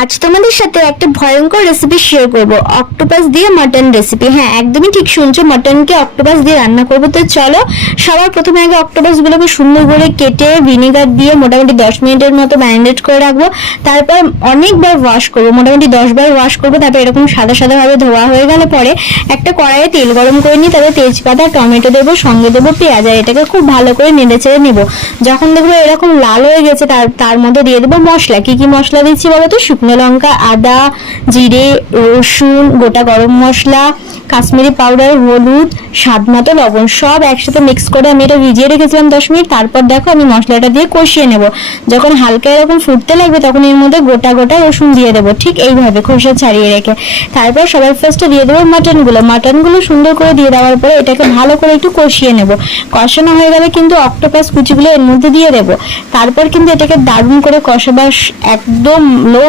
আজ তোমাদের সাথে একটা ভয়ঙ্কর রেসিপি শেয়ার করব, অক্টোপাস দিয়ে মাটন রেসিপি। হ্যাঁ, একদমই ঠিক শুনছো, মাটনকে অক্টোপাস দিয়ে রান্না করবো। তো চলো, সবার প্রথমে আগে অক্টোপাস গুলোকে সুন্দর করে কেটে ভিনেগার দিয়ে মোটামুটি 10 মিনিটের মতো ম্যারিনেট করে রাখবো। তারপর অনেকবার ওয়াশ করবো, মোটামুটি 10 বার ওয়াশ করবো। তারপর এরকম সাদা সাদা ভাবে ধোয়া হয়ে গেলে পরে একটা কড়াইয়ে তেল গরম করে নিই, তারপর তেজপাতা, টমেটো দেবো, সঙ্গে দেবো পেঁয়াজ, আর এটাকে খুব ভালো করে নেড়ে চেড়ে নেবো। যখন দেখবো এরকম লাল হয়ে গেছে, তার মধ্যে দিয়ে দেবো মশলা। কি কি মশলা দিচ্ছি বলো তো? শুকনো লঙ্কা, আদা, জিরে, রসুন, গোটা গরম মশলা, কাশ্মীরি পাউডার, হলুদ, স্বাদ মতো লবণ, সব একসাথে মিক্স করে আমি এটা ভিজিয়ে রেখেছিলাম 10 মিনিট। তারপর দেখো আমি মশলাটা দিয়ে কষিয়ে নেব। যখন হালকা এরকম ফুটতে লাগবে তখন এর মধ্যে গোটা গোটা রসুন দিয়ে দেবো, ঠিক এইভাবে খোসা ছাড়িয়ে রেখে। তারপর সবার ফার্স্টে দিয়ে দেবো মাটনগুলো সুন্দর করে দিয়ে দেওয়ার পরে এটাকে ভালো করে একটু কষিয়ে নেব। কষানো হয়ে গেলে কিন্তু অক্টোপাস কুচিগুলো এর মধ্যে দিয়ে দেবো। তারপর কিন্তু এটাকে দারুণ করে কষাবার একদম লো